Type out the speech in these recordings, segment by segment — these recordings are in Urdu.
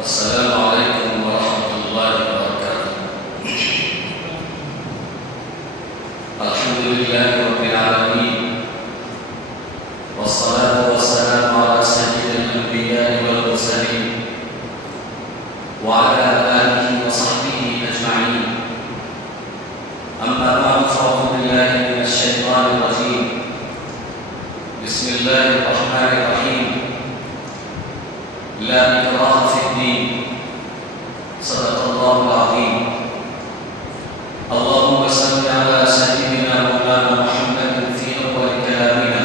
السلام علیکم ورحمۃ اللہ وبرکاتہ۔ الحمد للہ رب العالمین والصلاة والسلام علی سید الانبیاء والمرسلین وعلی آلہ وصحبہ اجمعین۔ اما بعد فاعوذ باللہ من الشیطان الرجیم۔ بسم اللہ الرحمن الرحیم۔ لا اکراہ فی الدین۔ صدق اللہ العظیم۔ اللهم صل على سيدنا مولانا محمد في أول كلامنا۔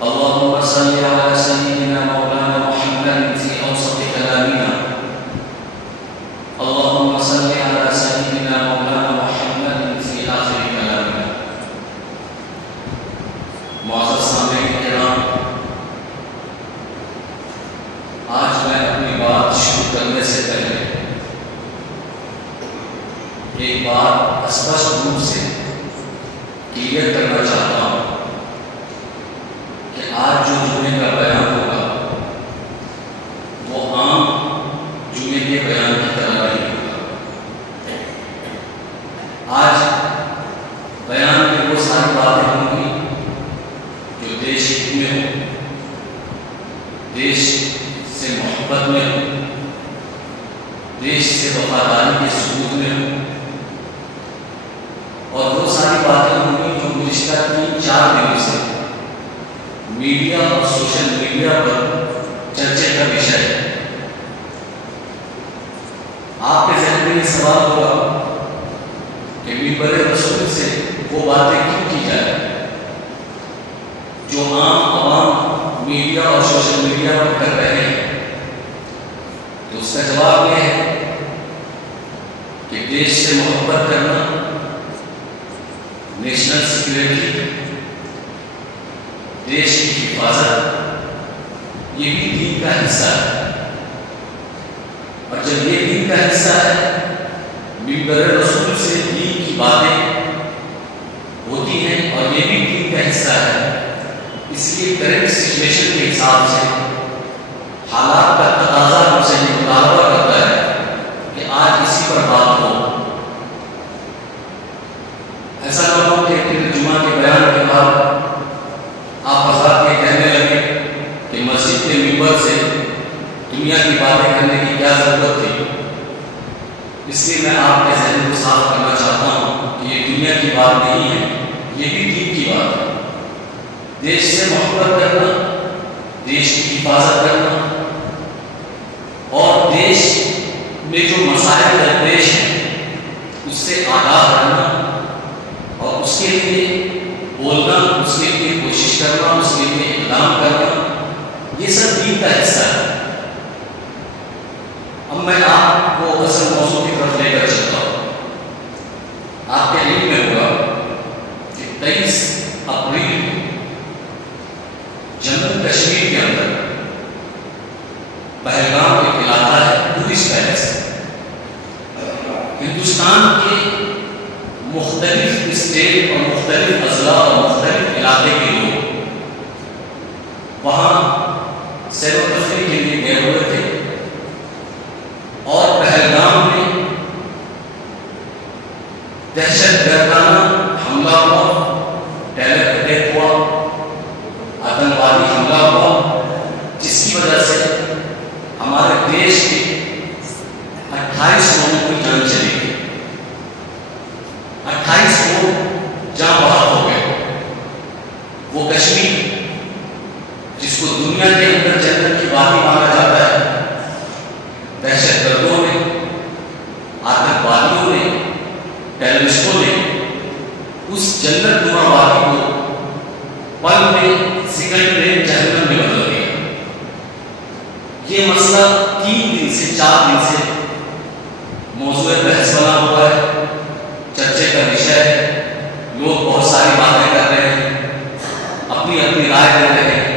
اللهم صل على سيدنا مولانا محمد في أوسط كلامنا۔ اللهم صل على سيدنا مولانا محمد في آخر كلامنا۔ معزز سامعین کرام، آج میں اپنی بات شروع کرنے سے پہلے ایک بات اسپشٹ روپ سے کلیئر کرنا چاہتا ہوں کہ آج جو جمعے کا بیان ہوگا وہ عام جمعے کے بیان کی طرح نہیں ہوگا۔ آج بیان میں وہ ساری باتیں ہوں گی جو دیش ہت میں ہوں، دیش سے محبت میں ہوں، دیش سے وفاداری کے ثبوت میں ہوں، اور وہ ساری باتیں ہوں گی جو گزشتہ 3-4 دنوں سے میڈیا اور سوشل میڈیا پر چرچے کا وشے ہے۔ آپ کے ذہن میں یہ سوال ہوگا کہ منبر رسول سے وہ باتیں کیوں کی جائے جو عام عوام میڈیا اور سوشل میڈیا پر کر رہے ہیں؟ تو اس کا جواب یہ ہے کہ دیش سے محبت کرنا، نیشنل سیکیورٹی، دیش کی حفاظت، یہ بھی دین کا حصہ ہے۔ اور جب یہ دین کا حصہ ہے، منبر رسول سے دین کی باتیں ہوتی ہیں اور یہ بھی دین کا حصہ ہے، اس لیے کرنٹ سچویشن کے حساب سے حالات کا تقاضا ہم سے مطالبہ کرتا ہے کہ آج اسی پر بات ہو۔ ایسا نہ ہو کہ پھر جمعہ کے بیان کے بعد آپ حضرات یہ کہنے لگے کہ مسجد کے منبر سے دنیا کی باتیں کرنے کی کیا ضرورت تھی۔ اس لیے میں آپ کے ذہن کو صاف کرنا چاہتا ہوں کہ یہ دنیا کی بات نہیں ہے، یہ بھی دین کی بات ہے۔ دیش سے محبت کرنا، دیش کی حفاظت کرنا اور دیش میں جو مسائل درپیش ہیں اس سے آگاہ رہنا اور اس کے لیے بولنا، اس کے لیے کوشش کرنا، اس کے لیے اقدام کرنا، یہ سب دین کا حصہ ہے۔ اب میں آپ کو اصل موضوع کی طرف لے کر چلتا ہوں۔ آپ کے علم میں ہوگا کہ 23 اپریل جنوب کشمیر کے اندر پہلگام ایک علاقہ ہے، ٹورسٹ پیلیس۔ ہندوستان کے مختلف اسٹیٹ اور مختلف اضلاع اور مختلف علاقے کے لوگ وہاں سیر و تفریح کے لیے گئے ہوئے تھے اور پہلگام میں دہشت گردانہ حملہ ہوا، ٹیرر اٹیک ہوا، آتنکوادی حملہ ہوا، جس کی وجہ سے ہمارے دیش کے 28 لوگوں کی جان چلی گئی، 28 لوگ جاں بحق ہو گئے۔ وہ کشمیر جس کو دنیا کے اندر جنت کی وادی مانا جاتا ہے، دہشت گردوں نے، آتنکوادیوں نے، ٹیررسٹوں نے اس جنت نما وادی کو پل میں، سیکنڈ میں جہنم میں بدل دیا۔ یہ مسئلہ 3 دن سے 4 دن سے موضوع بحث بنا ہوا ہے، چرچے کا وشے ہے۔ لوگ بہت ساری باتیں کر رہے ہیں، اپنی اپنی رائے دے رہے ہیں،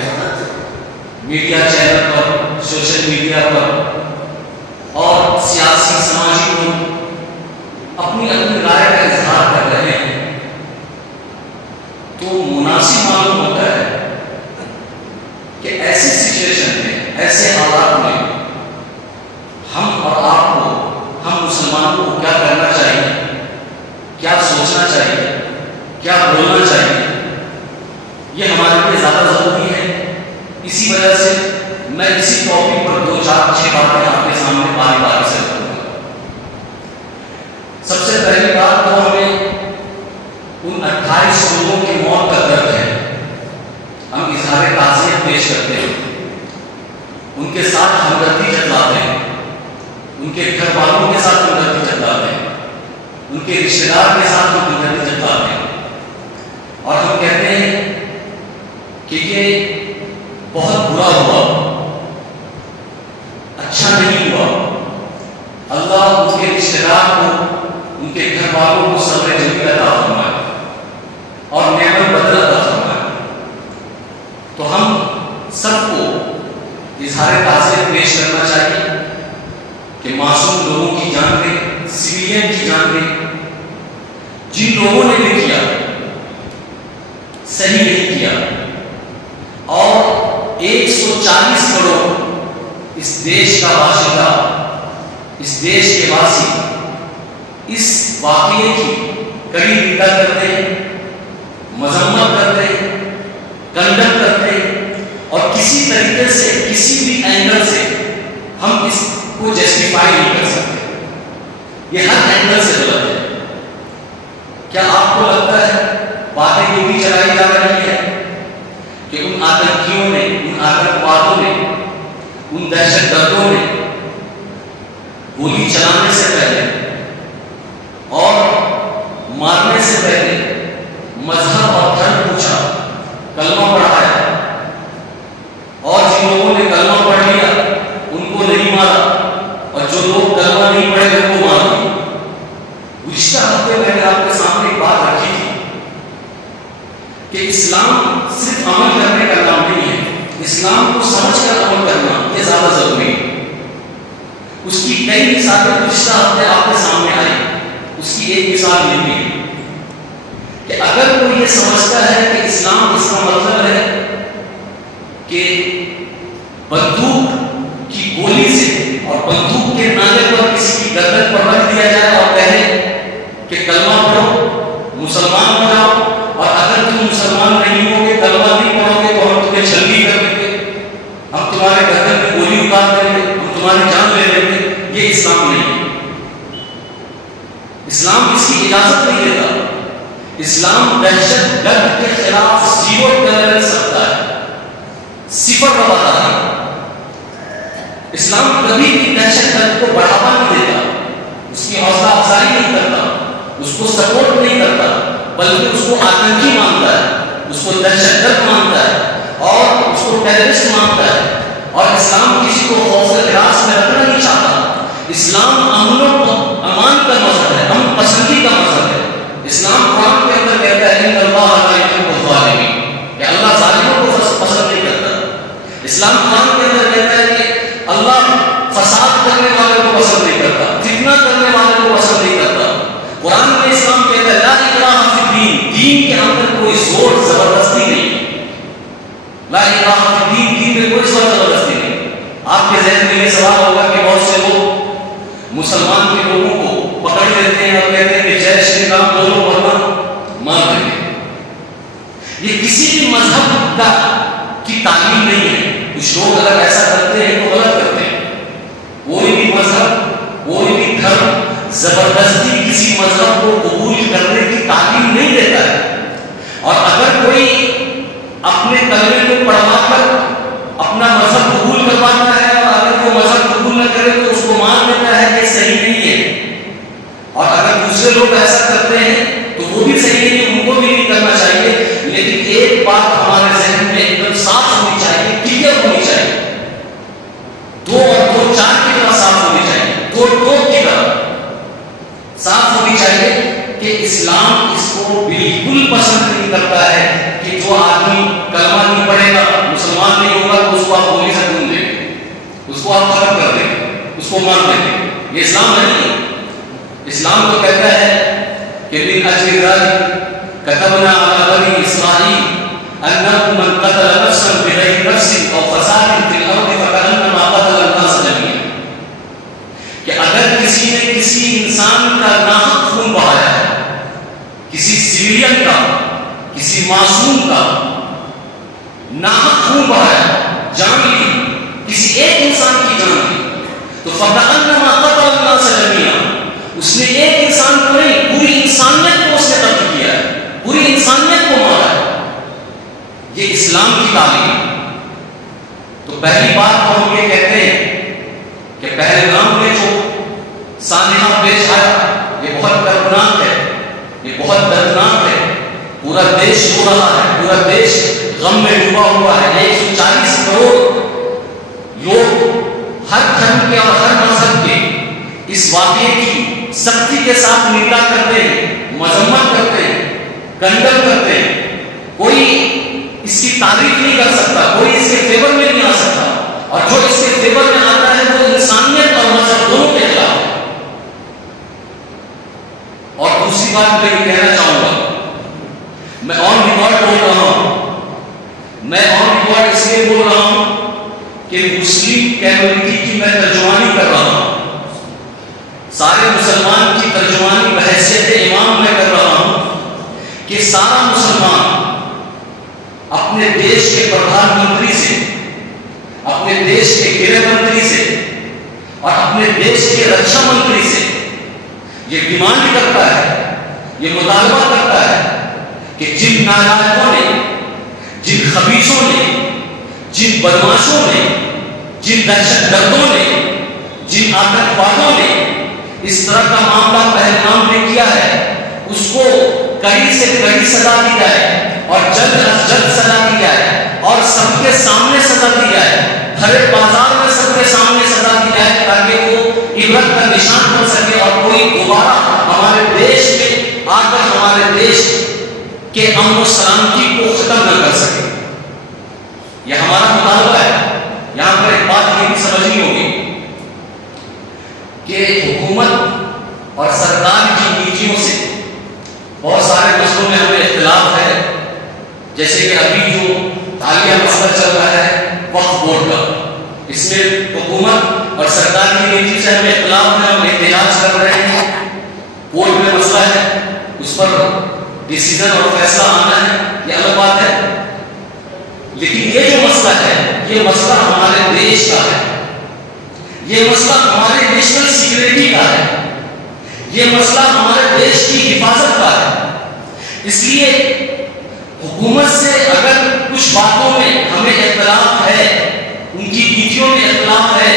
میڈیا چینل پر، سوشل میڈیا پر، اور سیاسی سماجی لوگ اپنی اپنی رائے کا اظہار کر رہے ہیں۔ تو مناسب معلوم ہوتا ہے کہ ایسی سچویشن میں، ایسے حالات میں کیا بولنا چاہیے، یہ ہمارے لیے زیادہ ضروری ہے۔ اسی وجہ سے میں اسی ٹاپک پر 2-4-6 باتیں آپ کے سامنے باری باری سے کروں گا۔ سب سے پہلی بات تو ہمیں ان 28 لوگوں کی موت کا درد ہے، ہم اظہار تعزیت پیش کرتے ہیں، ان کے ساتھ ہمدردی جتلاتے ہیں، ان کے گھر والوں کے ساتھ ہمدردی جتلاتے ہیں، ان کے رشتے دار کے ساتھ ہمدردی جتلاتے ہیں، اور ہم کہتے ہیں کہ یہ بہت برا ہوا، اچھا نہیں ہوا۔ اللہ ان کے رشتے دار کو، ان کے گھر والوں کو صبر جمیل عطا فرمائے اور نعمت بدل عطا فرمائے۔ تو ہم سب کو اظہار تعزیت پیش کرنا چاہیے کہ معصوم لوگوں کی جان گئی، سویلین کی جان گئی، جن لوگوں نے بھی کیا صحیح نہیں کیا، اور 140 کروڑ اس دیش کا باشندہ، اس دیش کے واسی اس واقعے کی کڑی نندا کرتے ہیں، مذمت کرتے ہیں، کنڈم کرتے ہیں، اور کسی طریقے سے، کسی بھی اینگل سے ہم اس کو جسٹیفائی نہیں کر سکتے۔ یہ ہر اینگل سے غلط ہے۔ کیا آپ کو لگتا ہے باتیں یہ بھی چلائی جا رہی ہے کہ ان آتنکیوں نے، ان آتنکوادوں نے، ان دہشت گردوں نے گولی چلانے سے پہلے اور مارنے سے پہلے مذہب اور دھرم پوچھا، کلمہ پڑھایا، اور جن لوگوں نے کلمہ پڑھ لیا ان کو نہیں مارا، اور جو لوگ کلمہ نہیں پڑھے ان کو مار دیا؟ گزشتہ ہفتے میں نے آپ کے سامنے ایک بات رکھی تھی کہ اسلام صرف عمل کرنے کا نام نہیں ہے، اسلام کو سمجھ کر عمل کرنا یہ زیادہ ضروری ہے۔ اس کی کئی مثالیں گزشتہ ہفتے آپ کے سامنے آئی۔ اس کی ایک مثال یہ بھی ہے کہ اگر کوئی یہ سمجھتا ہے کہ اسلام اس کا مطلب ہے کہ بندوق کی گولی سے اور بندوق کے نالے پر کسی کی گردن پر رکھ دیا جائے اور کہے کہ کلمہ پڑھو، مسلمان ہو جاؤ، اور اگر تم مسلمان نہیں ہوگے، کلمہ نہیں پڑھو گے، تو ہم تمہیں چھلنی کر دیں گے، ہم تمہارے گردن میں گولی اتار دیں گے، ہم تمہاری جان لے لیں گے۔ یہ اسلام نہیں ہے۔ اسلام اس کی اجازت نہیں دیتا۔ اسلام دہشت گرد کے خلاف زیرو ٹالرنس رکھتا ہے، صفر روادہ ہے۔ اسلام کبھی بھی دہشت گرد کو بڑھاوا نہیں دیتا، اس کی حوصلہ افزائی نہیں کرتا، اس کو سپورٹ نہیں کرتا، بلکہ اس کو آتنکی مانتا ہے، اس کو دہشت گرد مانتا ہے، اور اس کو ٹیررسٹ مانتا ہے۔ اور اسلام کسی کو خوف و ہراس میں رکھنا نہیں چاہتا۔ اسلام امن و امان کا مذہب ہے، امن پسندی کا مذہب ہے۔ اسلام قرآن کے اندر کہتا ہے ان اللہ لا یحب الظالمین، کہ اللہ ظالموں کو پسند نہیں کرتا۔ اسلام قرآن کے اندر کہتا ہے کہ اللہ فساد کرنے والے کو پسند نہیں کرتا، فتنہ کرنے والے کو پسند نہیں کرتا۔ قرآن میں اسلام کہتا ہے لا اکراہ فی الدین، دین کے اندر کوئی زور زبردستی نہیں، لا اکراہ فی الدین، دین میں کوئی زور زبردستی نہیں۔ آپ کے ذہن میں یہ سوال ہوگا کہ بہت سے لوگ مسلمان کے لوگوں کو پکڑ لیتے ہیں اور کہتے ہیں کہ جے شری رام بولو ورنہ مار دیں گے۔ یہ کسی بھی مذہب کا کی تعلیم نہیں ہے۔ کچھ لوگ اگر ایسا کرتے ہیں تو غلط کرتے ہیں۔ کوئی بھی مذہب، کوئی بھی دھرم زبردستی کسی مذہب کو قبول کرنے کی تعلیم نہیں دیتا ہے، اور اگر کوئی اپنے کلمے کو پڑھوا کر اپنا مذہب قبول کرواتا ہے اور اگر وہ مذہب قبول نہ کرے تو اس کو مان دیتا ہے، یہ صحیح نہیں ہے۔ اور اگر دوسرے لوگ ایسا کرتے ہیں تو وہ بھی صحیح نہیں ہے، ان کو بھی نہیں کرنا چاہیے۔ لیکن ایک بات ہمارے ذہن میں ایک دم صاف ہونی چاہیے، کلیئر ہونی چاہیے، 2 اور 2 4 کی طرح صاف ہونی چاہیے، 2 2 کی طرح صاف ہونی چاہیے کہ اسلام اس کو بالکل پسند نہیں کرتا ہے کہ جو آدمی کلمہ نہیں پڑھے گا، مسلمان نہیں ہوگا، تو اس کو آپ گولی سے ڈھونڈ دیں گے، اس کو آپ ختم کر دیں گے، اس کو مار دیں گے۔ یہ اسلام نہیں ہے۔ اسلام تو کہتا ہے کہ من اجل ذلک كتبنا على بني اسرائيل انه من قتل نفسا بغير نفس او فساد في الارض فكانما قتل الناس جميعا، کہ اگر کسی نے کسی انسان کا ناحق خون بہایا ہے، کسی سویلین کا، کسی معصوم کا ناحق خون بہایا، جان لی، کسی ایک انسان کی جان لی، تو فَكَأَنَّمَا قَتَلَ النَّاسَ جَمِيعًا، اس نے ایک انسان کو نہیں، پوری انسانیت کو اس نے قتل کیا ہے، پوری انسانیت کو مارا ہے۔ یہ اسلام کی تعلیم ہے۔ تو پہلی بات تو ہم یہ کہتے ہیں کہ پہلگام میں جو سانحہ پیش آیا یہ بہت دردناک ہے، یہ بہت دردناک ہے۔ پورا دیش رو رہا ہے، پورا دیش غم میں ڈوبا ہوا ہے۔ 140 کروڑ لوگ ہر دھرم کے اور ہر مذہب کے اس واقعے کی سختی کے ساتھ نندا کرتے ہیں، مذمت کرتے ہیں، کنڈم کرتے ہیں۔ کوئی اس کی تعریف نہیں کر سکتا، کوئی اس کے فیور میں نہیں آ سکتا، اور جو اس کے فیور میں آتا ہے وہ انسانیت اور مذہب دونوں کے خلاف ہے۔ اور دوسری بات میں یہ کہنا چاہوں گا، میں آن ریکارڈ بول رہا ہوں، میں آن ریکارڈ اس لیے بول رہا ہوں کہ مسلم کمیونٹی کی میں ترجمانی کر رہا ہوں، سارے مسلمان کی ترجمانی بحیثیت امام میں کر رہا ہوں کہ سارا مسلمان اپنے دیش کے پردھان منتری سے، اپنے دیش کے گرہ منتری سے اور اپنے دیش کے رکشا منتری سے یہ ڈیمانڈ کرتا ہے، یہ مطالبہ کرتا ہے کہ جن نالائقوں نے، جن خبیثوں نے، جن بدماشوں نے، جن دہشت گردوں نے، جن آتنکوادوں نے اس طرح کا معاملہ پہلگام میں کیا ہے، اس کو کڑی سے کڑی سزا دی جائے اور جلد از جلد سزا دی جائے اور سب کے سامنے سزا دی جائے، ہر ایک بازار میں سب کے سامنے سزا دی جائے، تاکہ وہ عبرت کا نشان بن سکے اور کوئی دوبارہ ہمارے دیش میں آ کر ہمارے دیش کے امن و سلامتی کو ختم نہ کر سکے۔ یہ ہمارا مطالبہ ہے۔ یہاں پر ایک بات یہ بھی سمجھنی ہوگی کہ حکومت اور سرکار کی نیتیوں سے بہت سارے مسئلوں میں ہمیں اختلاف ہے، جیسے کہ ابھی جو حالیہ مسئلہ چل رہا ہے وقف بورڈ کا، اس میں حکومت اور سرکار کی نیتی سے ہمیں اختلاف ہے، ہم احتجاج کر رہے ہیں، کورٹ میں مسئلہ ہے، اس پر ڈیسیژن اور فیصلہ آنا ہے، یہ الگ بات ہے۔ لیکن یہ جو مسئلہ ہے، یہ مسئلہ ہمارے دیش کا ہے، یہ مسئلہ ہمارے نیشنل سیکیورٹی کا ہے، یہ مسئلہ ہمارے دیش کی حفاظت کا ہے۔ اس لیے حکومت سے اگر کچھ باتوں میں ہمیں اختلاف ہے، ان کی نیتیوں میں اختلاف ہے،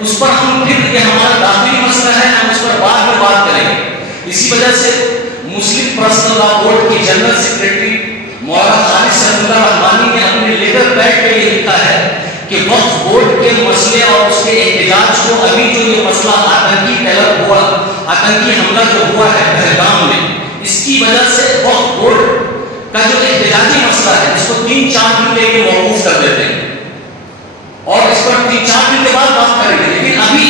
اس پر ہم پھر، یہ ہمارا داخلی مسئلہ ہے، ہم اس پر بعد میں بات کریں گے۔ اسی وجہ سے مسلم پرسنل لا بورڈ کی جنرل سیکریٹری مولانا خالد صفی اللہ رحمانی نے اپنے لیٹر پیڈ پہ یہ لکھا ہے کہ وقف بورڈ کے مسئلے اور اس کے احتجاج کو، ابھی جو یہ مسئلہ آتنکی ٹیرر ہوا، آتنکی حملہ جو ہوا ہے پہلگام میں، اس کی وجہ سے وقف بورڈ کا جو احتجاجی مسئلہ ہے اس کو 3-4 دن کے لیے موقوف کر دیتے ہیں اور اس پر 3-4 دن کے بعد بات کریں گے۔ لیکن ابھی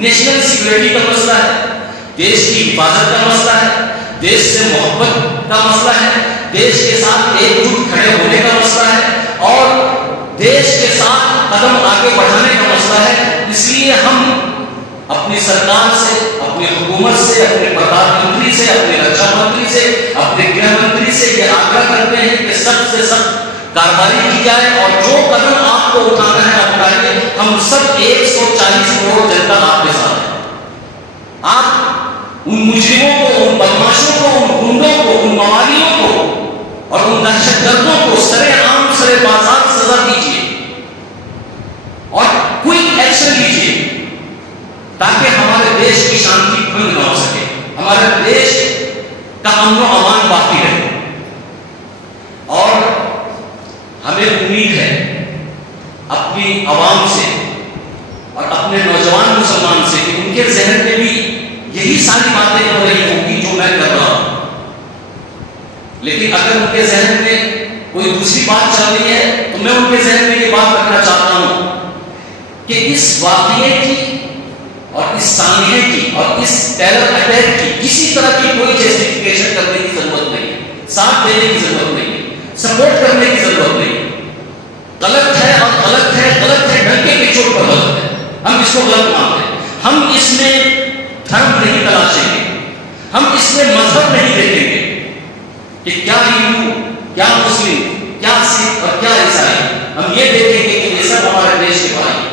نیشنل سیکیورٹی کا مسئلہ ہے، دیش کی حفاظت کا مسئلہ ہے، دیش سے محبت کا مسئلہ ہے، دیش کے ساتھ ایک جٹ کھڑے ہونے کا مسئلہ ہے اور دیش کے ساتھ قدم آگے بڑھانے کا مسئلہ ہے۔ اس لیے ہم اپنی سرکار سے، اپنی حکومت سے، اپنے پردھان منتری سے، اپنے رکشا منتری سے، اپنے گرہ منتری سے یہ آگرہ کرتے ہیں کہ سخت سے سخت کارروائی کی جائے اور جو قدم آپ کو اٹھانا ہے آپ اٹھائیے۔ ہم سب 140 کروڑ جنتا آپ کے ساتھ ہیں۔ آپ ان مجرموں کو، ان بدماشوں کو، ان گنڈوں کو، ان موالیوں کو اور ان دہشت گردوں کو سرے عام، سرے بازار سزا دیجیے اور کوئک ایکشن لیجیے تاکہ ہمارے دیش کی شانتی بھنگ نہ ہو سکے، ہمارے دیش کا امن و امان باقی رہے۔ اور ہمیں امید ہے اپنی عوام سے اور اپنے نوجوان مسلمان سے کہ ان کے ذہن میں بھی یہی ساری باتیں ہو رہی ہوں گی جو میں کر رہا ہوں، لیکن اگر ان کے ذہن میں کوئی دوسری بات چل رہی ہے تو میں ان کے ذہن میں یہ بات رکھنا چاہتا ہوں کہ اس واقعے کی اور اس سانحے کی اور اس ٹیرر اٹیک کی کسی طرح کی کوئی جسٹیفیکیشن کرنے کی ضرورت نہیں ہے، ساتھ دینے کی ضرورت نہیں ہے، سپورٹ کرنے کی ضرورت نہیں ہے۔ غلط ہے اور غلط ہے، غلط ہے ڈنکے کی چوٹ پر غلط ہے، ہم اس کو غلط مانتے ہیں۔ ہم اس میں دھرم نہیں تلاشیں گے، ہم اس میں مذہب نہیں دیکھیں گے، کہ کیا ہندو، کیا مسلم، کیا سکھ اور کیا عیسائی، ہم یہ دیکھیں گے کہ یہ سب ہمارے دیش کے بھائی،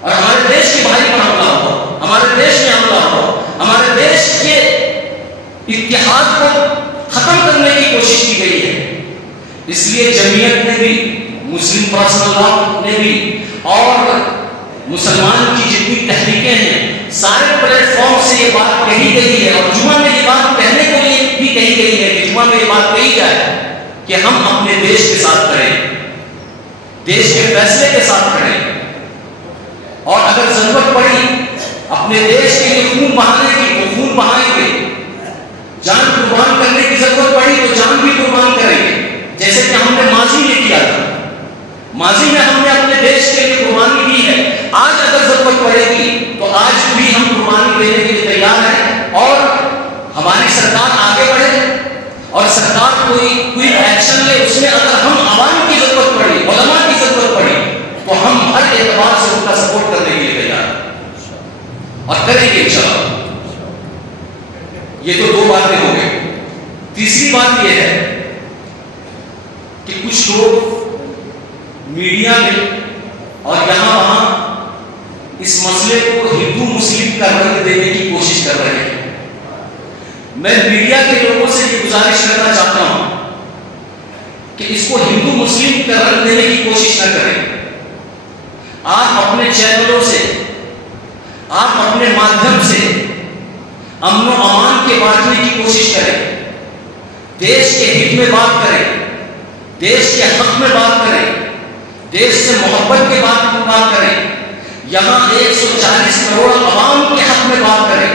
اور ہمارے دیش کے بھائی پر حملہ ہو، ہمارے دیش میں حملہ ہو، ہمارے دیش کے اتحاد کو ختم کرنے کی کوشش کی گئی ہے۔ اس لیے جمعیت نے بھی، مسلم پرسنل لا نے بھی، اور مسلمان کی جتنی تحریکیں ہیں، سارے پلیٹ فارم سے یہ بات کہی گئی ہے، اور جمعہ میں یہ بات کہنے کو بھی کہی گئی ہے کہ جمعہ میں یہ بات کہی جائے کہ ہم اپنے دیش کے ساتھ کھڑیں، دیش کے فیصلے کے ساتھ کھڑیں، اور اگر ضرورت پڑی اپنے دیش کے لیے خون بہانے کی تو خون بہائیں گے، جان قربان کرنے کی ضرورت پڑی تو جان بھی قربان کریں گے، جیسے کہ ہم نے ماضی میں کیا تھا۔ ماضی میں ہم نے اپنے دیش کے لیے قربانی دی ہے، آج اگر ضرورت پڑے گی تو آج بھی ہم قربانی دینے کے لیے تیار ہیں، اور ہماری سرکار آگے بڑھے اور سرکار کوئی ایکشن لے، اس میں اگر ہم عوام کی ضرورت پڑی، علماء کی ضرورت پڑی تو ہم ہر اعتبار سے ان کا سپورٹ کرنے کے لیے تیار ہیں اور کریں گے انشاءاللہ۔ یہ تو دو باتیں ہو گئی۔ تیسری بات یہ ہے کہ کچھ لوگ میڈیا میں اور یہاں وہاں اس مسئلے کو ہندو مسلم کا رنگ دینے کی کوشش کر رہے ہیں۔ میں میڈیا کے لوگوں سے یہ گزارش کرنا چاہتا ہوں کہ اس کو ہندو مسلم کا رنگ دینے کی کوشش نہ کریں۔ آپ اپنے چینلوں سے، آپ اپنے مادھیم سے امن و امان کے بانٹنے کی کوشش کریں، دیش کے ہت میں بات کریں، دیش کے حق میں بات کریں، دیش سے محبت کے بات کریں، یہاں 140 کروڑ عوام کے حق میں بات کریں،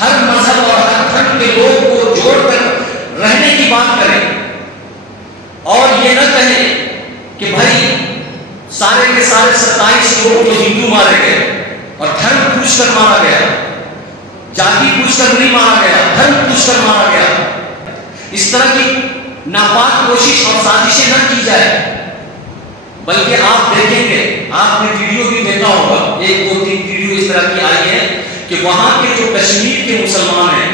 ہر مذہب اور ہر دھرم کے لوگ کو جوڑ کر رہنے کی بات کریں، اور یہ نہ کہیں کہ بھائی سارے کے سارے 27 لوگ جو ہندو مارے گئے اور دھرم پوچھ کر مارا گیا، جاتی پوچھ کر نہیں مارا گیا، دھرم پوچھ کر مارا گیا، اس طرح کی ناپاک کوشش اور سازشیں نہ کی جائے، بلکہ آپ دیکھیں گے، آپ نے ویڈیو بھی دیکھا ہوگا، 1 2 3 ویڈیو اس طرح کی آئی ہے کہ وہاں کے جو کشمیر کے مسلمان ہیں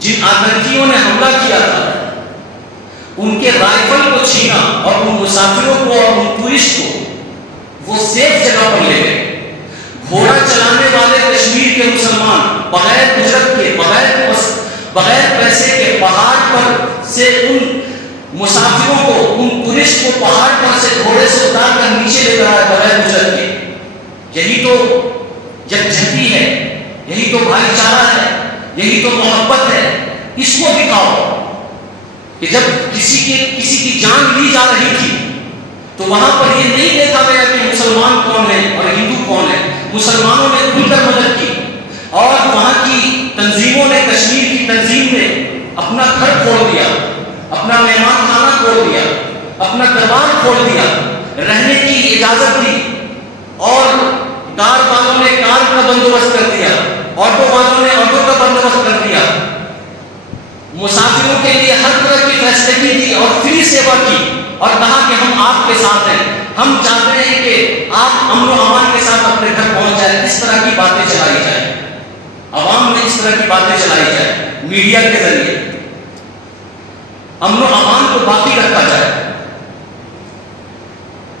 جن آتنکیوں نے حملہ کیا تھا، ان کے رائفل کو چھینا اور ان مسافروں کو اور ان ٹورسٹ کو وہ سیف جگہ پر لے گئے۔ گھوڑا چلانے والے کشمیر کے مسلمان بغیر اجرت کے، بغیر پیسے کے پہاڑ پر سے ان مسافروں کو، ان ٹورسٹ کو پہاڑ پر سے گھوڑے سے اتار کر نیچے لے کر آئے بغیر اجرت کے۔ یہی تو یکجہتی ہے، یہی تو بھائی چارہ ہے، یہی تو محبت ہے۔ اس کو دکھاؤ کہ جب کسی کی جان لی جا رہی تھی تو وہاں پر یہ نہیں دیکھا گیا کہ مسلمان کون ہے اور ہندو کون ہے۔ مسلمانوں نے کھل کر مدد کی، اور وہاں کی تنظیموں نے، کشمیر کی تنظیم نے اپنا گھر کھول دیا، اپنا مہمان خانہ کھول دیا، اپنا دربار کھول دیا، رہنے کی اجازت دی، اور کار والوں نے کار کا بندوبست کر دیا، آٹو والوں نے آٹو کا بندوبست کر دیا، مسافروں کے لیے ہر طرح کی فیسلٹی دی اور فری سیوا کی، اور کہا کہ ہم آپ کے ساتھ ہیں، ہم چاہتے ہیں کہ آپ امن و امان کے ساتھ اپنے گھر پہنچ جائیں۔ اس طرح کی باتیں چلائی جائیں، عوام میں اس طرح کی باتیں چلائی جائیں، میڈیا کے ذریعے امن و امان کو باقی رکھا جائے۔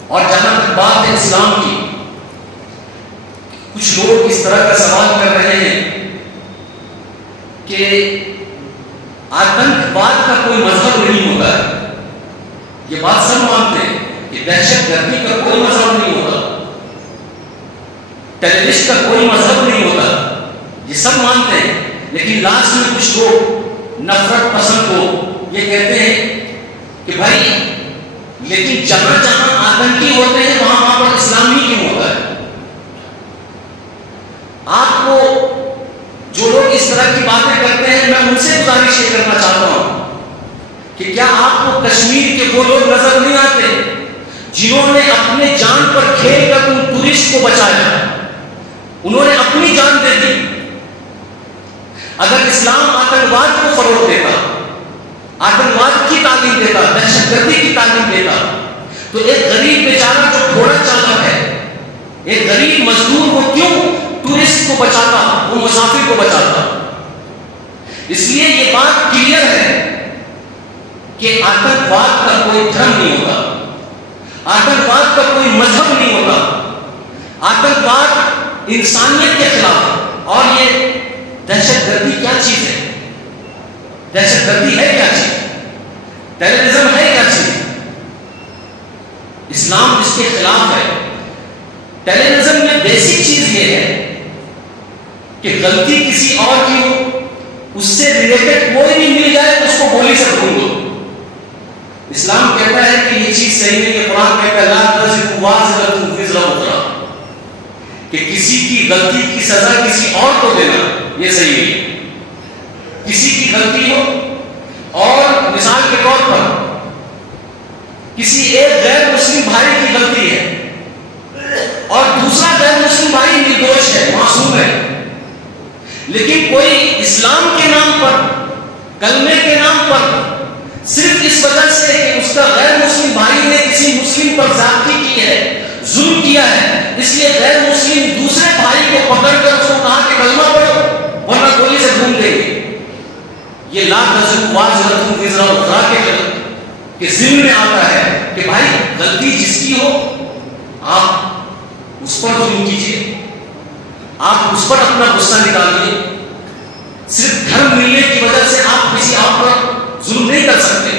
اور جہاں تک بات ہے اسلام کی، کچھ لوگ اس طرح کا سوال کر رہے ہیں کہ آتنکواد کا کوئی مذہب نہیں ہوتا ہے۔ یہ بات سب مانتے ہیں کہ دہشت گردی کا کوئی مذہب نہیں ہوتا، ٹیررسٹ کا کوئی مذہب نہیں ہوتا، یہ سب مانتے ہیں، لیکن لاسٹ میں کچھ لوگ نفرت پسند کو یہ کہتے ہیں کہ بھائی لیکن جہاں جہاں آتنکی ہوتے ہیں وہاں پر اسلام ہی کیوں ہوتا ہے؟ آپ کو جو لوگ اس طرح کی باتیں کرتے ہیں، میں ان سے گزارش یہ کرنا چاہتا ہوں کہ کیا آپ کو کشمیر کے وہ لوگ نظر نہیں آتے جنہوں نے اپنے جان پر کھیل کر ان ٹورسٹ کو بچایا؟ انہوں نے اپنی جان دے دی۔ اگر اسلام آتنکواد کو فروغ دیتا، آتنکواد کی تعلیم دیتا، دہشت گردی کی تعلیم دیتا، تو ایک غریب بیچارہ جو گھوڑا چلاتا ہے، ایک غریب مزدور، وہ کیوں ٹورسٹ کو بچاتا، وہ مسافر کو بچاتا؟ اس لیے یہ بات کلیئر ہے کہ آتنکواد کا کوئی دھرم نہیں ہوتا، آتنکواد کا کوئی مذہب نہیں ہوتا، آتنکواد انسانیت کے خلاف ہے۔ اور یہ دہشت گردی کیا چیز ہے؟ دہشت گردی ہے کیا چیز؟ ٹیررزم ہے کیا چیز؟ اسلام اس کے خلاف ہے۔ ٹیررزم میں بیسک چیز یہ ہے کہ غلطی کسی اور کی ہو، اس سے ریلیٹڈ کوئی بھی مل جائے تو اس کو گولی سے ڈھونڈ دو۔ اسلام کہتا ہے کہ یہ چیز صحیح نہیں ہے، قرآن کہتا ہے لا تزر وازرۃ وزر اخرى، کہ کسی کی غلطی کی سزا کسی اور کو دینا یہ صحیح نہیں ہے۔ کسی کی غلطی ہو اور مثال کے طور پر کسی ایک غیر مسلم بھائی کی غلطی ہے اور دوسرا غیر مسلم بھائی نردوش ہے، معصوم ہے، لیکن کوئی اسلام کے نام پر، کلمے کے نام پر، صرف اس وجہ سے کہ اس کا غیر مسلم بھائی نے کسی مسلم پر زیادتی کی ہے، ظلم کیا ہے، اس لیے غیر مسلم دوسرے بھائی کو پکڑ کر اس کو کہا کہ کلمہ پڑھو ورنہ گولی سے ڈھونڈ دیں گے۔ یہ لا تزر وازرۃ وزر اخرى کے ذمہ میں آتا ہے کہ بھائی غلطی جس کی ہو آپ اس پر ظلم کیجیے، آپ اس پر اپنا غصہ نکالیے۔ صرف گھر ملنے کی وجہ سے آپ کسی اور پر ظلم نہیں کر سکتے۔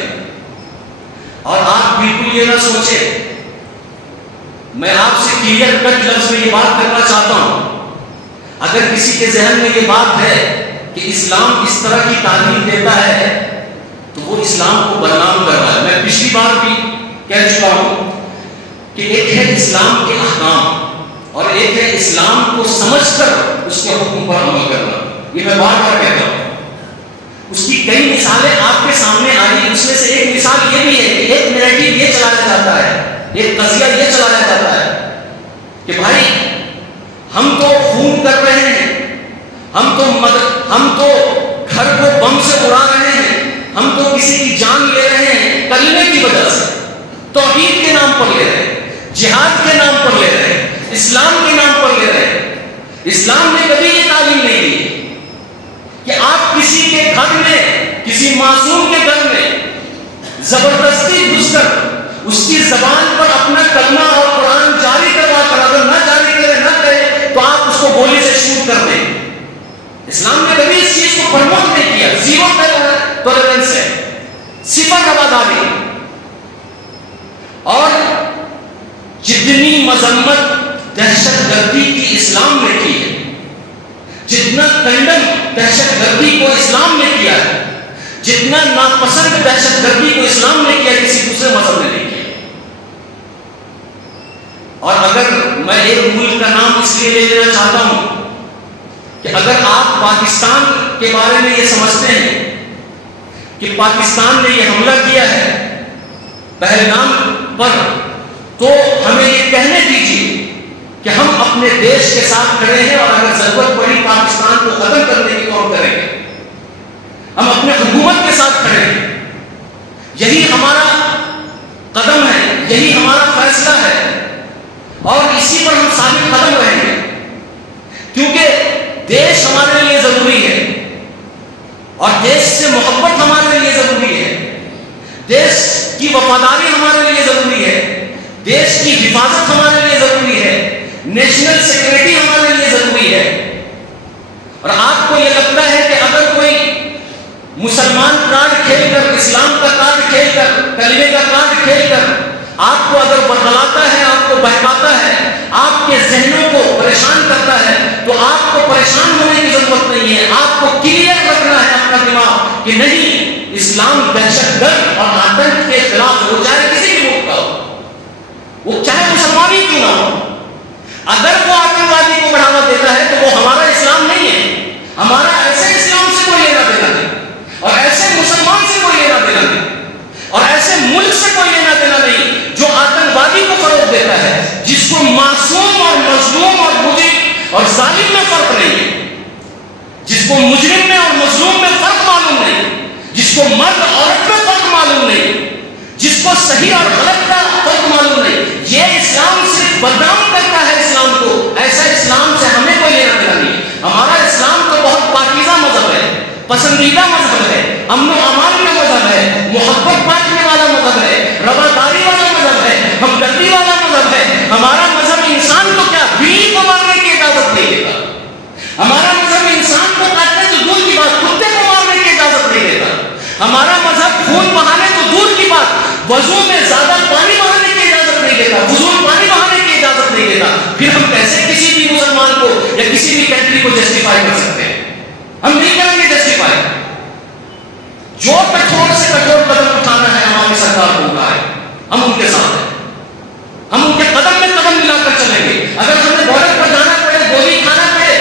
اور آپ بالکل یہ نہ سوچیں، میں آپ سے کلیئر کٹ لفظ میں یہ بات کرنا چاہتا ہوں، اگر کسی کے ذہن میں یہ بات ہے کہ اسلام اس طرح کی تعلیم دیتا ہے تو وہ اسلام کو بدنام کر رہا ہے۔ میں پچھلی بار بھی کہہ چکا ہوں کہ ایک ہے اسلام کے احکام اور ایک ہے اسلام کو سمجھ کر اس کے حکم پر عمل کرنا۔ یہ میں بار بار کہتا ہوں، اس کی کئی مثالیں آپ کے سامنے آئی، اس میں سے ایک مثال یہ بھی ہے کہ ایک نیریٹو یہ چلایا جاتا ہے، ایک قضیہ یہ چلایا جاتا ہے کہ بھائی ہم تو خون کر رہے ہیں، ہم تو گھر کو بم سے اڑا رہے ہیں، ہم تو کسی کی جان لے رہے ہیں کلمے کی وجہ سے، توحید کے نام پر لے رہے ہیں، جہاد کے نام پر لے رہے ہیں، اسلام کے نام پر لے رہے ہیں۔ اسلام نے کبھی یہ تعلیم نہیں دی کہ آپ کسی کے گھر میں، کسی معصوم کے گھر میں زبردستی گھس کر اس کی زبان پر اپنا کلمہ اور قرآن جاری کروا کر، اگر نہ جاری کرے نہ کرے تو آپ اس کو گولی سے شوٹ کر دیں۔ اسلام نے کبھی اس چیز کو پرموٹ نہیں کیا، زیرو ٹالرنس ہے، صفر رواداری۔ اور جتنی مذمت دہشت گردی کی اسلام نے کی ہے، جتنا کنڈم دہشت گردی کو اسلام نے کیا ہے، جتنا ناپسند دہشت گردی کو اسلام نے کیا، کسی دوسرے مذہب نے نہیں کیا۔ اور اگر میں ایک ملک کا نام اس لیے لے لینا چاہتا ہوں کہ اگر آپ پاکستان کے بارے میں یہ سمجھتے ہیں کہ پاکستان نے یہ حملہ کیا ہے پہلگام پر، تو ہمیں یہ کہنے دیجیے کہ ہم اپنے دیش کے ساتھ کھڑے ہیں اور اگر ضرورت پڑی پاکستان کو ختم کرنے کی تو ہم کریں گے، ہم اپنے حکومت کے ساتھ کھڑے ہیں، یہی ہمارا قدم ہے، یہی ہمارا فیصلہ ہے اور اسی پر ہم ثابت قدم رہیں گے، کیونکہ دیش ہمارے لیے ضروری ہے اور دیش سے محبت ہمارے لیے ضروری ہے، دیش کی وفاداری ہمارے لیے ضروری ہے، دیش کی حفاظت ہمارے لیے ضروری ہے، نیشنل سیکورٹی ہمارے لیے ضروری ہے۔ اور آپ کو یہ لگتا ہے کہ اگر کوئی مسلمان کارڈ کھیل کر، اسلام کا کارڈ کھیل کر، کلمے کا کارڈ کھیل کر آپ کو اگر بہلاتا ہے، آپ کو بہکاتا ہے، آپ کے ذہنوں کو پریشان کرتا ہے، تو آپ کو پریشان ہونے کی ضرورت نہیں ہے، آپ کو کلیئر رکھنا ہے اپنا دماغ کہ نہیں، اسلام دہشت گرد اور آتنک کے خلاف ہو، چاہے کسی بھی ملک کا ہو، وہ چاہے مسلمان ہی کیوں نہ ہو۔ اگر وہ آتنکوادی کو بڑھاوا دیتا ہے تو وہ ہمارا اسلام نہیں ہے، ہمارا ایسے اسلام سے کوئی لینا دینا نہیں، اور ایسے مسلمان سے کوئی لینا دینا نہیں، اور ایسے ملک سے کوئی لینا دینا نہیں جو آتنکوادی کو فروغ دیتا ہے، جس کو معصوم اور مظلوم اور مجرم اور ظالم میں فرق نہیں ہے، جس کو مجرم میں اور مظلوم میں فرق معلوم نہیں، جس کو مرد عورت میں فرق معلوم نہیں، جس کو صحیح اور غلط کا فرق معلوم نہیں۔ یہ اسلام صرف بدنام پسندیدہ مذہب ہے، امن و امان کا مذہب ہے، محبت بانٹنے والا مذہب ہے، رواداری والا مذہب ہے، ہمدردی والا مذہب ہے. ہمارا مذہب انسان کو کیا بلی کو مارنے کی اجازت نہیں دیتا. ہمارا مذہب انسان کو کاٹنے تو دور کی بات کتے کو مارنے کی اجازت نہیں دیتا. ہمارا مذہب خون بہانے تو دور کی بات وضو میں زیادہ پانی بہانے کی اجازت نہیں دیتا، فضول پانی بہانے کی اجازت نہیں دیتا. پھر ہم کیسے کسی بھی مسلمان کو یا کسی بھی کنٹری کو جسٹیفائی کر سکتے ہیں؟ ہم نہیں کریں گے جسٹیفائی. جو کٹھور سے کٹھور قدم اٹھانا ہے ہماری سرکار کو اٹھائے، ہم ان کے ساتھ ہیں، ہم ان کے قدم میں قدم ملا کر چلیں گے. اگر ہمیں بارڈر پر جانا پڑے، گولی کھانا پڑے،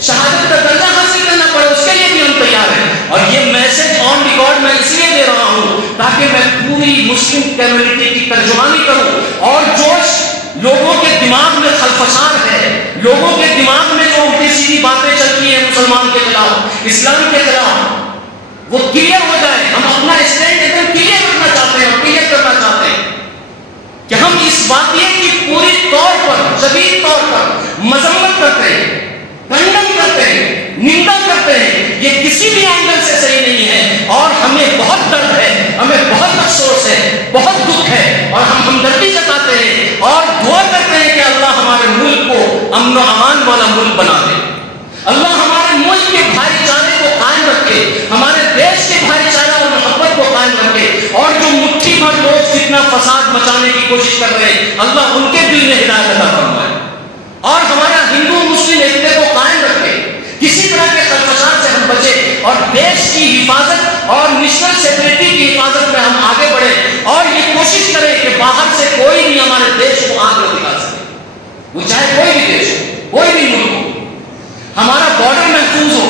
شہادت کا درجہ حاصل کرنا پڑے، اس کے لیے بھی ہم تیار ہیں. اور یہ میسج آن ریکارڈ میں اس لیے دے رہا ہوں تاکہ میں پوری مسلم کمیونٹی کی ترجمانی کروں. اور جوش لوگوں کے دماغ میں خلفشار ہے، لوگوں کے دماغ میں جو الٹی سیدھی باتیں چلتی ہیں مسلمان کے خلاف، اسلام کے خلاف، وہ کلیئر ہو جائے. ہم اپنا اسٹینڈ ایک دم کلیئر رکھنا چاہتے ہیں، کلیئر کرنا چاہتے ہیں کہ ہم اس واقعے کی پوری طور پر شدید طور پر مذمت کرتے ہیں، کنڈم کرتے ہیں، نندا کرتے ہیں. یہ کسی بھی اینگل سے صحیح نہیں ہے اور ہمیں بہت درد ہے، ہمیں بہت افسوس ہے، بہت دکھ ہے اور ہم ہمدردی جتاتے ہیں اور دعا کرتے ہیں کہ اللہ ہمارے ملک کو امن و امان والا ملک بنا دے. اللہ ہمارے ملک کے بھائی چارے کو قائم رکھے، ہمارے دیش کے بھائی چارہ اور محبت کو قائم رکھے. اور جو مٹھی بھر لوگ فتنہ فساد مچانے کی کوشش کر رہے ہیں، اللہ ان کے دل میں ہدایت عطا فرمائے اور ہمارا ہندو مسلم ایکتے کو قائم رکھے. کسی طرح کے خلفشات سے ہم بچے اور دیش کی حفاظت اور نیشنل سیکورٹی کی حفاظت میں ہم آگے بڑھیں اور یہ کوشش کریں کہ باہر سے کوئی بھی ہمارے دیش کو آگ نہ دکھا سکے، وہ چاہے کوئی بھی دیش ہو، کوئی بھی ملک ہو. ہمارا بارڈر محفوظ ہو،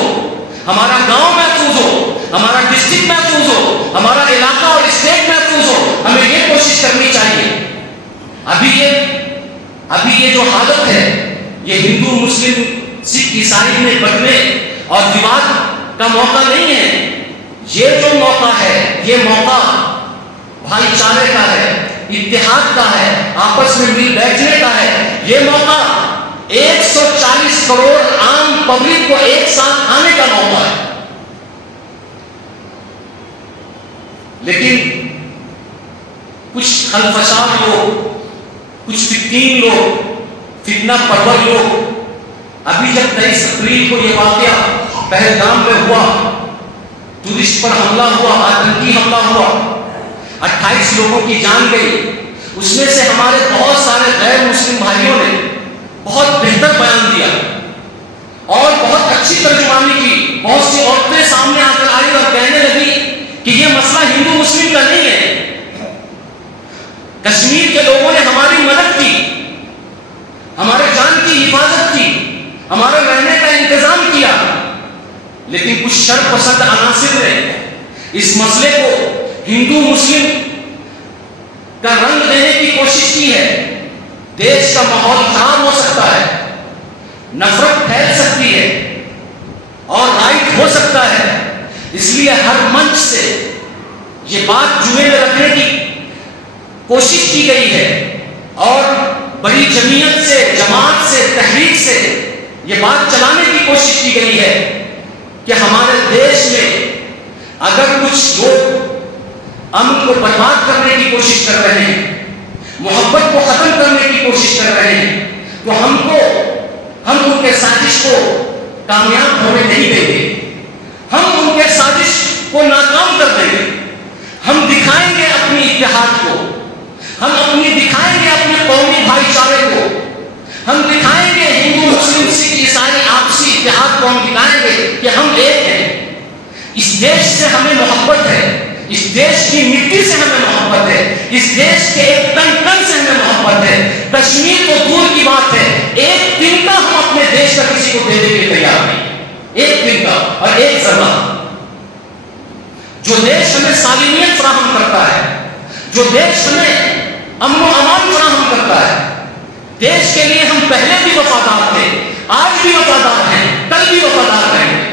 ہمارا گاؤں محفوظ ہو، ہمارا ڈسٹرکٹ محفوظ ہو، ہمارا علاقہ اور اسٹیٹ محفوظ ہو. ہمیں یہ کوشش کرنی چاہیے. ابھی یہ جو حالت ہے، یہ ہندو مسلم سکھ عیسائی میں بٹنے اور وواد کا موقع نہیں ہے. یہ جو موقع ہے، یہ موقع بھائی چارے کا ہے، اتحاد کا ہے، آپس میں مل بیٹھنے کا ہے. یہ موقع 140 کروڑ عام پبلک کو ایک ساتھ آنے کا موقع ہے. لیکن کچھ خلفشار لوگ، کچھ فتین لوگ، فتنہ پرور لوگ، ابھی جب 23 اپریل کو یہ واقعہ پہلگام میں ہوا، ٹورسٹ پر حملہ ہوا، آتنکی حملہ ہوا، 28 لوگوں کی جان گئی. اس میں سے ہمارے بہت سارے غیر مسلم بھائیوں نے بہت بہتر بیان دیا اور بہت اچھی ترجمانی کی. بہت سی عورتیں سامنے آ کر آئی اور کہنے لگی کہ یہ مسئلہ ہندو مسلم کا نہیں ہے. کشمیر کے لوگوں نے ہماری مدد کی، ہمارے جان کی حفاظت کی، ہمارے رہنے کا انتظام کیا. لیکن کچھ شر پسند عناصر نے اس مسئلے کو ہندو مسلم کا رنگ دینے کی کوشش کی ہے. دیش کا ماحول خراب ہو سکتا ہے، نفرت پھیل سکتی ہے اور رائٹ ہو سکتا ہے. اس لیے ہر منچ سے یہ بات جوئے میں رکھنے کی کوشش کی گئی ہے اور بڑی جمعیت سے، جماعت سے، تحریک سے یہ بات چلانے کی کوشش کی گئی ہے کہ ہمارے دیش میں اگر کچھ لوگ امن کو برباد کرنے کی کوشش کر رہے ہیں، محبت کو ختم کرنے کی کوشش کر رہے ہیں، تو ہم ان کے سازش کو کامیاب ہونے نہیں دیں گے. ہم ان کے سازش کو ناکام کر دیں گے. ہم دکھائیں گے اپنی اتحاد کو، ہم دکھائیں گے اپنے قومی بھائی چارے کو، ہم دکھائیں گے ہندو مسلم سکھ عیسائی آپسی اتحاد کو. ہم دکھائیں گے کہ ہم ایک ہیں. اس دیش سے ہمیں محبت ہے، اس دیش کی مٹی سے ہمیں محبت ہے، اس دیش کے ایک تن تن سے ہمیں محبت ہے. کشمیر تو دور کی بات ہے، ایک دن کا ہم اپنے دیش کا کسی کو دینے کے لیے تیار نہیں. ایک دن کا اور ایک ذرہ. جو دیش ہمیں سالمیت فراہم کرتا ہے، جو دیش ہمیں امن و امان فراہم کرتا ہے، دیش کے لیے ہم پہلے بھی وفادار تھے، آج بھی وفادار ہیں، کل بھی وفادار رہیں گے.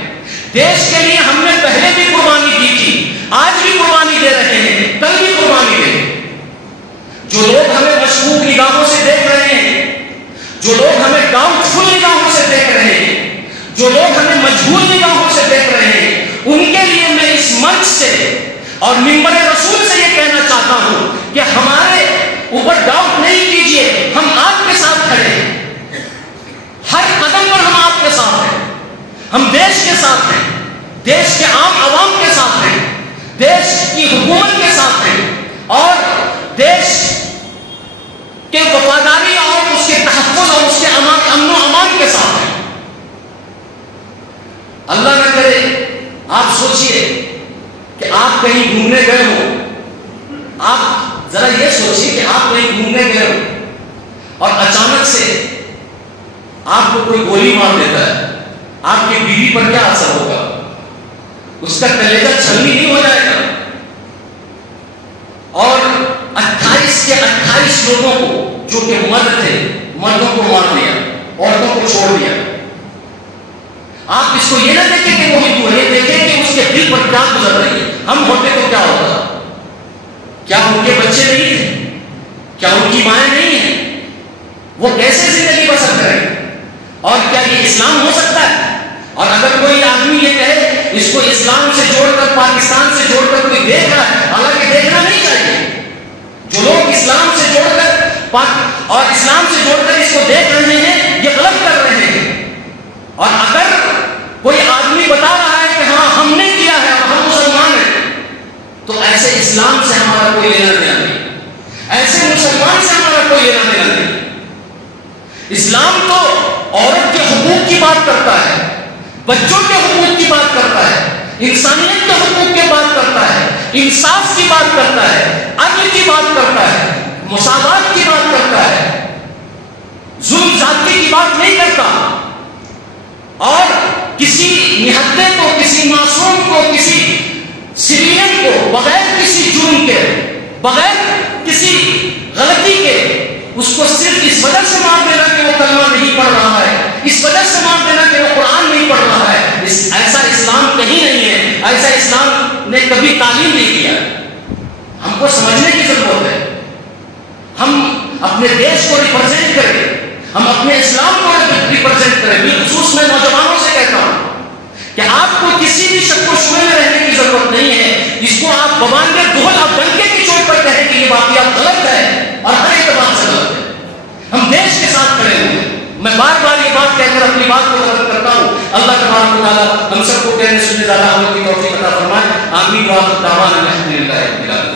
دیش کے لیے ہم نے پہلے بھی قربانی دی تھی، آج بھی قربانی دے رہے ہیں، کل بھی قربانی دیں گے. جو لوگ ہمیں مشکوک نگاہوں سے دیکھ رہے ہیں، جو لوگ ہمیں ڈاؤٹ فل نگاہوں سے دیکھ رہے ہیں، جو لوگ ہمیں مجبور نگاہوں سے دیکھ رہے ہیں، ان کے لیے میں اس منچ سے اور منبر رسول سے یہ کہنا چاہتا ہوں کہ ہمارے اوپر ڈاؤٹ نہیں کیجئے، ہم آپ کے ساتھ کھڑے ہیں، ہر قدم پر ہم آپ کے ساتھ ہیں، ہم دیش کے ساتھ ہیں، دیش کے عام عوام کے ساتھ ہیں، دیش کی حکومت کے ساتھ ہیں، اور دیش کے وفاداری اور اس کے تحفظ اور اس کے امن و امان کے ساتھ ہیں۔ اللہ نہ کرے آپ سوچئے کہ آپ کہیں گھومنے گئے ہو، آپ ذرا یہ سوچئے کہ آپ کہیں گھومنے گئے ہو اور اچانک سے آپ کو کوئی گولی مار دیتا ہے، آپ کی بیوی پر کیا اثر ہوگا؟ اس کا کلیجہ چھلنی نہیں ہو جائے گا؟ اور 28 کے 28 لوگوں کو جو کہ مرد تھے، مردوں کو مار دیا، عورتوں کو چھوڑ دیا۔ آپ اس کو یہ نہ دیکھیں کہ وہ ہندو ہے، یہ دیکھیں کہ اس کے دل پر کیا گزر رہی ہے۔ ہم ہوتے تو کیا ہوتا؟ کیا ان کے بچے نہیں تھے؟ کیا ان کی مائیں نہیں ہیں؟ وہ کیسے زندگی بسر کریں؟ اور کیا یہ اسلام ہو سکتا ہے؟ اور اگر کوئی آدمی یہ کہے اس کو اسلام سے جوڑ کر، پاکستان سے جوڑ کر کوئی دیکھ رہا ہے، حالانکہ دیکھنا نہیں چاہیے۔ جو لوگ اسلام سے جوڑ کر اور اسلام سے جوڑ کر اس کو دیکھ رہے ہیں، یہ غلط کر رہے ہیں۔ اور اگر کوئی آدمی بتا رہا ہے کہ ہاں ہم نے کیا ہے اور ہم مسلمان ہیں، تو ایسے اسلام سے ہمارا کوئی لینا دینا نہیں، ایسے مسلمان سے ہمارا کوئی لینا دینا نہیں۔ اسلام تو عورت کے حقوق کی بات کرتا ہے، بچوں کے حقوق کی بات کرتا ہے، انسانیت کے حقوق کی بات کرتا ہے، انصاف کی بات کرتا ہے، عدل کی بات کرتا ہے، مساوات کی بات کرتا ہے، ظلم زیادتی کی بات نہیں کرتا۔ اور کسی نہتے کو، کسی معصوم کو، کسی سویلین کو بغیر کسی جرم کے، بغیر کسی غلطی کے اس کو صرف اس وجہ سے مار دینا کہ وہ کلمہ نہیں پڑھ رہا ہے، اس وجہ سے مار دینا کہ وہ قرآن نہیں پڑھ رہا ہے، ایسا اسلام کہیں نہیں ہے، ایسا اسلام نے کبھی تعلیم نہیں دیا۔ ہم کو سمجھنے کی ضرورت ہے۔ ہم اپنے دیش کو ریپرزینٹ کریں، ہم اپنے اسلام کو ریپرزینٹ کریں۔ بالخصوص میں نوجوانوں سے کہتا ہوں کہ آپ کو کسی بھی شک و شبے میں رہنے کی ضرورت نہیں ہے۔ اس کو آپ بوانگے دہل اور ڈنکے کی چوٹ پر کہیں کہ یہ واقعات غلط ہے اور ہر اعتبار سے غلط ہے۔ ہم دیش کے ساتھ کھڑے ہوئے ہیں۔ میں بار بار یہ بات کہہ کر اپنی بات کو ختم کرتا ہوں۔ اللہ تبارک و تعالیٰ ہم سب کو کہنے سننے زیادہ عمل کی توفیق عطا فرمائے۔ آمین۔ واخر دعوانا الحمدللہ رب العالمین۔